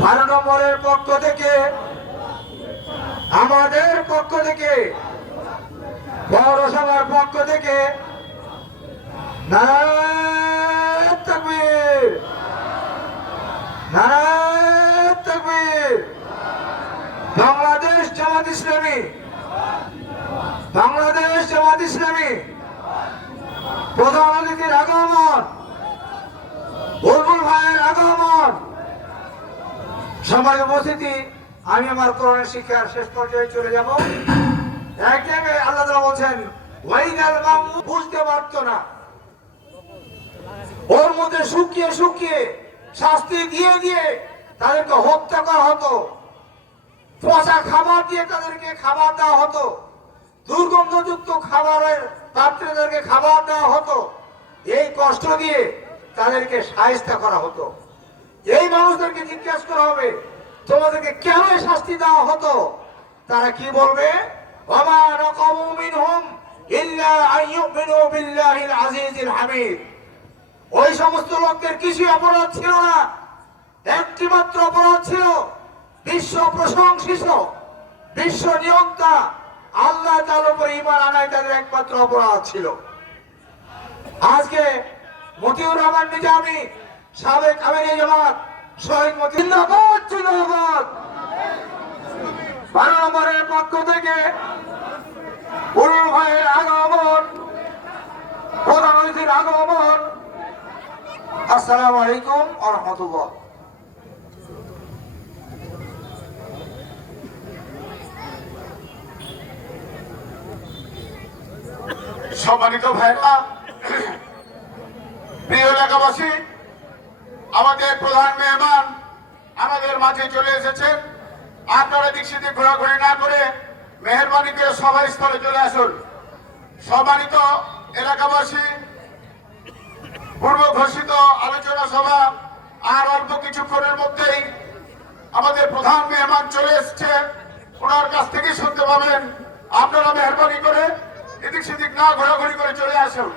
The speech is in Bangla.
12 নম্বরের পক্ষ থেকে, আমাদের পক্ষ থেকে, পৌরসভার পক্ষ থেকে নারায়ে তাকবীর, নারায়ে তাকবীর। বাংলাদেশ জামাত ইসলামী, বাংলাদেশ জামাত ইসলামী। প্রধান অতিথির আগমন, বুলবুল ভাইয়ের আগমন। সমাজ উপস্থিতি, আমি আমার কোরআনের শিক্ষার শেষ পর্যায়ে চলে যাব। এক জায়গায় আল্লাহ তাআলা বলছেন ওয়াইদাল মামুদ, বুঝতে পারত না, ওর মধ্যে শুকিয়ে শুকিয়ে শাস্তি দিয়ে দিয়ে তাদেরকে হত্যা করা হতো, পচা খাবার দিয়ে তাদেরকে খাবার দেওয়া হতো, দুর্গন্ধযুক্ত খাবারের পাত্রে তাদেরকে খাবার দেওয়া হতো, এই কষ্ট দিয়ে তাদেরকে শায়েস্তা করা হতো। এই মানুষদেরকে জিজ্ঞাসা করা হবে তোমাদেরকে কেন শাস্তি দেওয়া হতো, তারা কি বলবে? ওয়া নাকামু মিনহুম ইল্লা আন ইউমিনু বিল্লাহিল আজিজিল হামিদ। ওই সমস্ত লোকদের কিছু অপরাধ ছিল না, একটি মাত্র অপরাধ ছিল, বিশ্ব প্রশংসিত, বিশ্ব নিয়ন্তা আল্লাহ তাআলার উপর ঈমান আনাই তাদের একমাত্র অপরাধ ছিল। আজকে মতিউর রহমান নিজামী, সাবেক আমিরে জামাত, শহীদ মতিউর জিন্দাবাদ, জিন্দাবাদ। 12 নম্বরের পক্ষ থেকে বুলবুল ভাইয়ের আগমন, প্রধান অতিথির আগমন। আসসালামু আলাইকুম ওয়া রাহমাতুল্লাহ। সম্মানিত ভাইরা, প্রিয় এলাকাবাসী, আমাদের প্রধান মেহমান আমাদের মাঝে চলে এসেছেন। আপনারা দিক সেদিক ঘোরাঘুরি না করে মেহরবানি করে সভাস্থলে চলে আসুন। সম্মানিত এলাকাবাসী, পূর্ব ঘোষিত আলোচনা সভা আর অল্প কিছুক্ষণের মধ্যেই আমাদের প্রধান মেহমান চলে এসছে, ওনার কাছ থেকে শুনতে পাবেন। আপনারা মেহরবানি করে এদিক সেদিক না ঘোরাঘুরি করে চলে আসুন।